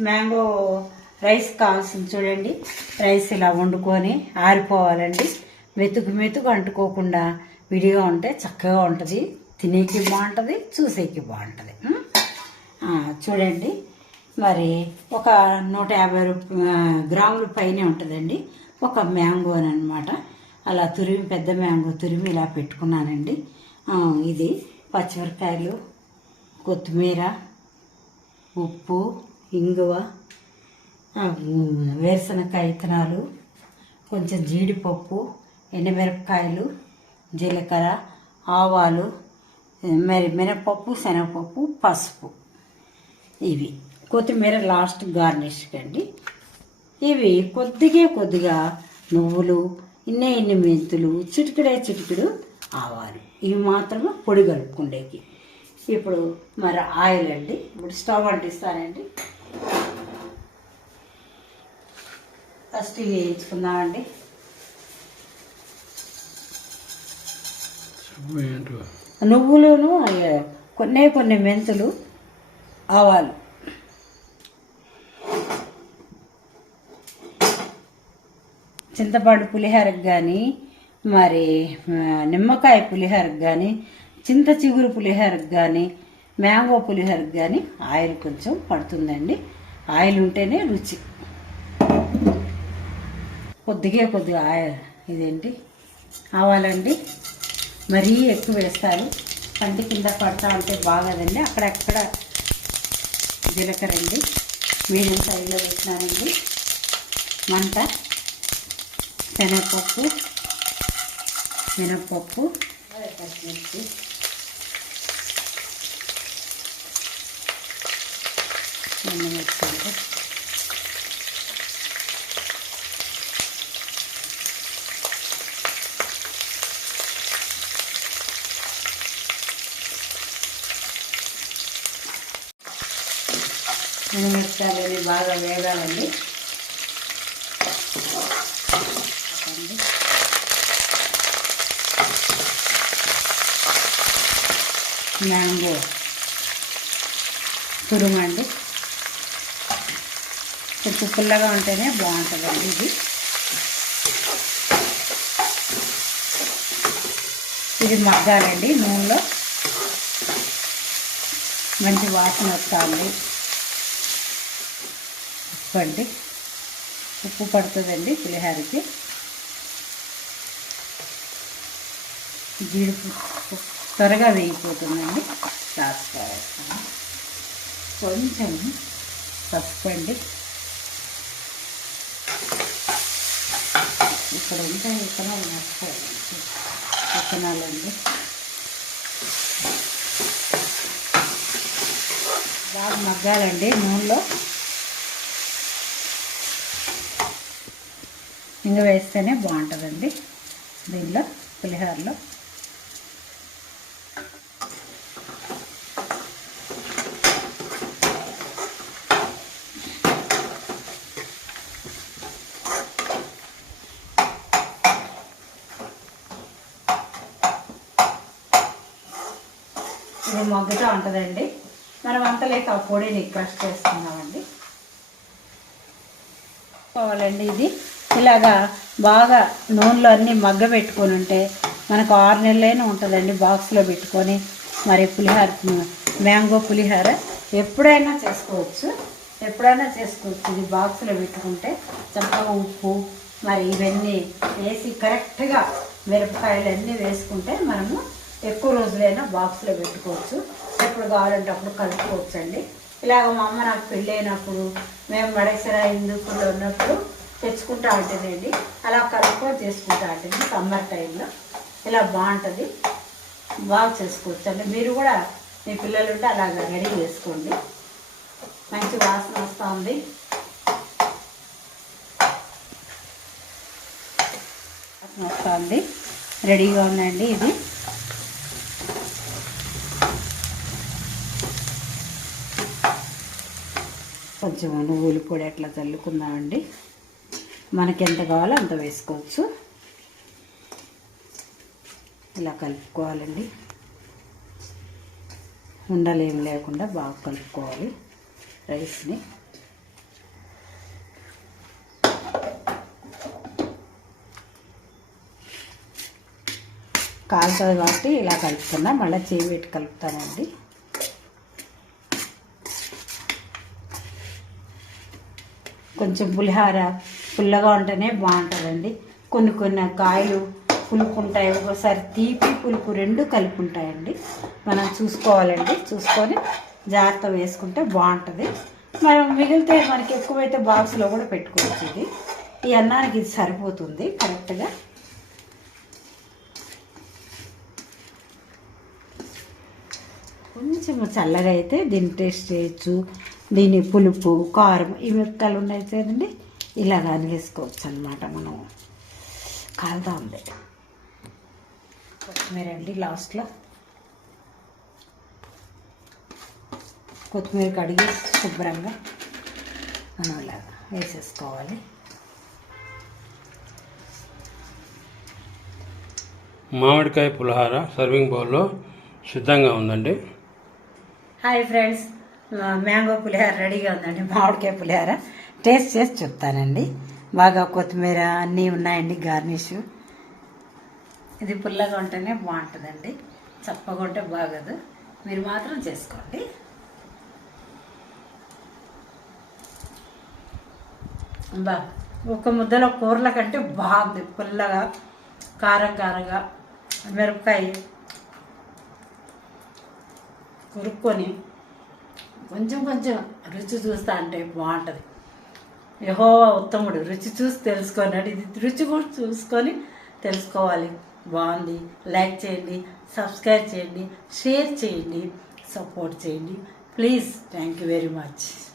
Mango rice కావాల్సింది చూడండి. Rice ఇలా వండుకొని ఆరిపోవాలండి. మెతుకు మెతుకు అంటుకోకుండా విడిగా ఉంటే చక్కగా ఉంటుంది. తినేకి బాగుంటుంది చూసేకి బాగుంటుంది. చూడండి. మరి ఒక నూట యాభై రూప ఆ, గ్రాముల పైనే ఉంటుందండి. ఒక మ్యాంగో అని అనమాట అలా తురిమి పెద్ద మ్యాంగో తురిమి ఇలా పెట్టుకున్నానండి. ఇది పచ్చిమిరకాయలు కొత్తిమీర ఉప్పు ఇంగువ ఆ, ఇత్తనాలు విత్తనాలు కొంచెం జీడిపప్పు ఎండుమిరపకాయలు జీలకర్ర ఆవాలు మరి మినపప్పు శనగపప్పు పసుపు. ఇవి కొత్తిమీర లాస్ట్ గార్నిష్ అండి. ఇవి కొద్దిగా కొద్దిగా నువ్వులు ఇన్నే ఇన్ని మెంతులు చిటికెడే చిటికెడు ఆవాలు. ఇవి మాత్రమే పొడి కలుపుకుండేకి. ఇప్పుడు మరి ఆయిల్ అండి. ఇప్పుడు స్టవ్ అంటిస్తానండి. ఫస్ట్ ఇవి వేయించుకుందామండి నువ్వులును కొన్నే కొన్ని మెంతులు ఆవాలు. చింతపండు పులిహోరకు కానీ మరి నిమ్మకాయ పులిహోరకు కానీ చింత చిగురు పులిహోరకు కానీ మ్యాంగో పులిహోరకు కానీ ఆయిల్ కొంచెం పడుతుందండి. ఆయిల్ ఉంటేనే రుచి. కొద్దిగా కొద్దిగా ఇదేంటి? ఆవాలండి. మరీ ఎక్కువ వేస్తారు. కంటి కింద పడతా ఉంటే బాగదండి. అక్కడక్కడ జీలకర్ర అండి మీడియం సైజులో పెట్టినానండి మంట శనగపప్పు మినప్పప్పు పచ్చిమిర్చి ఎండుమిర్చి అంటే బాగా వేగాలండి. మ్యాంగో తురుమండి కొంచెం పుల్లగా ఉంటేనే బాగుంటుందండి ఇది. ఇది మగ్గాలండి నూనెలో. మంచి వాసన వస్తుంది. ఉప్పు అండి ఉప్పు పడుతుందండి పులిహారకి. జీడిపప్పు త్వరగా వేగిపోతుందండి. లాస్ట్గా వేస్తాను కొంచెం పసుపు అండి. ఇక్కడ ఉంటే విత్తనాలు నష్టపోయి విత్తనాలు అండి బాగా మగ్గాలండి నూనెలో. ఇంక వేస్తేనే బాగుంటుందండి దీనిలో పులిహోరలో. ఇది మగ్గుతూ ఉంటుందండి. మనం అంత లేక పొడిని క్రష్ చేసుకుందామండి. కావాలండి ఇది. ఇలాగా బాగా నూనెలో అన్నీ మగ్గ పెట్టుకొని ఉంటే మనకు ఆరు నెలలైనా ఉంటుందండి బాక్స్లో పెట్టుకొని. మరి పులిహోర మ్యాంగో పులిహోర ఎప్పుడైనా చేసుకోవచ్చు. ఎప్పుడైనా చేసుకోవచ్చు. ఇది బాక్స్లో పెట్టుకుంటే చక్కగా ఉప్పు మరి ఇవన్నీ వేసి కరెక్ట్గా మిరపకాయలు అన్నీ వేసుకుంటే మనము ఎక్కువ రోజులైనా బాక్స్లో పెట్టుకోవచ్చు. ఎప్పుడు కావాలంటే అప్పుడు కలుపుకోవచ్చు అండి ఇలాగ మా అమ్మ నాకు పెళ్ళైనప్పుడు మేము మడేసర హిందూపుల్లో ఉన్నప్పుడు తెచ్చుకుంటా ఉంటుందండి అలా కలుపుకొని చేసుకుంటా ఉంటుంది. సమ్మర్ టైంలో ఇలా బాగుంటుంది. బాగా చేసుకోవచ్చు అండి. మీరు కూడా మీ పిల్లలు ఉంటే అలాగ రెడీ చేసుకోండి. మంచి వాసన వస్తూ ఉంది. వాసన వస్తుంది రెడీగా ఉందండి ఇది. కొంచెం నువ్వులు పొడి అట్లా చల్లుకుందామండి. మనకి ఎంత కావాలో అంత వేసుకోవచ్చు. ఇలా కలుపుకోవాలండి. ఉండలేం లేకుండా బాగా కలుపుకోవాలి రైస్ని. కాలుతుంది కాబట్టి ఇలా కలుపుకున్నా మళ్ళీ చేయి పెట్టి కలుపుతానండి. కొంచెం పులిహార పుల్లగా ఉంటేనే బాగుంటుందండి. కొన్ని కొన్ని కాయలు పులుపు ఉంటాయి ఒక్కోసారి తీపి పులుపు రెండు కలిపి ఉంటాయండి మనం చూసుకోవాలండి. చూసుకొని జాగ్రత్త వేసుకుంటే బాగుంటుంది. మనం మిగిలితే మనకి ఎక్కువైతే బాక్స్లో కూడా పెట్టుకోవచ్చు ఇది. ఈ అన్నానికి ఇది సరిపోతుంది కరెక్ట్గా. కొంచెం చల్లగా అయితే దీన్ని టేస్ట్ చేయొచ్చు. దీని పులుపు కారం ఈ మిరపకాయలు ఉన్నాయి కదండి. ఇలాగ అనిగేసుకోవచ్చు అనమాట మనం. కాలుతా ఉంది. కొత్తిమీర అండి లాస్ట్లో. కొత్తిమీర కడిగి శుభ్రంగా మనం ఇలా వేసేసుకోవాలి. మామిడికాయ పులిహార సర్వింగ్ బౌల్లో సిద్ధంగా ఉందండి. హాయ్ ఫ్రెండ్స్ మ్యాంగో పులిహార రెడీగా ఉందండి మామిడికాయ పులిహార. టేస్ట్ చేసి చెప్తానండి. బాగా కొత్తిమీర అన్నీ ఉన్నాయండి గార్నిష్. ఇది పుల్లగా ఉంటేనే బాగుంటుందండి. చప్పగా ఉంటే బాగోదు. మీరు మాత్రం చేసుకోండి. బా ఒక ముద్దలో కూరల కంటే బాగుంది. పుల్లగా కారం కారంగా మిరపకాయ కొరుక్కొని కొంచెం కొంచెం రుచి చూస్తా అంటే బాగుంటుంది. యహోవా ఉత్తముడు. రుచి చూసి తెలుసుకున్నాడు ఇది రుచి కూడా చూసుకొని తెలుసుకోవాలి. బాగుంది. లైక్ చేయండి సబ్స్క్రైబ్ చేయండి షేర్ చేయండి సపోర్ట్ చేయండి. Please. Thank you very much.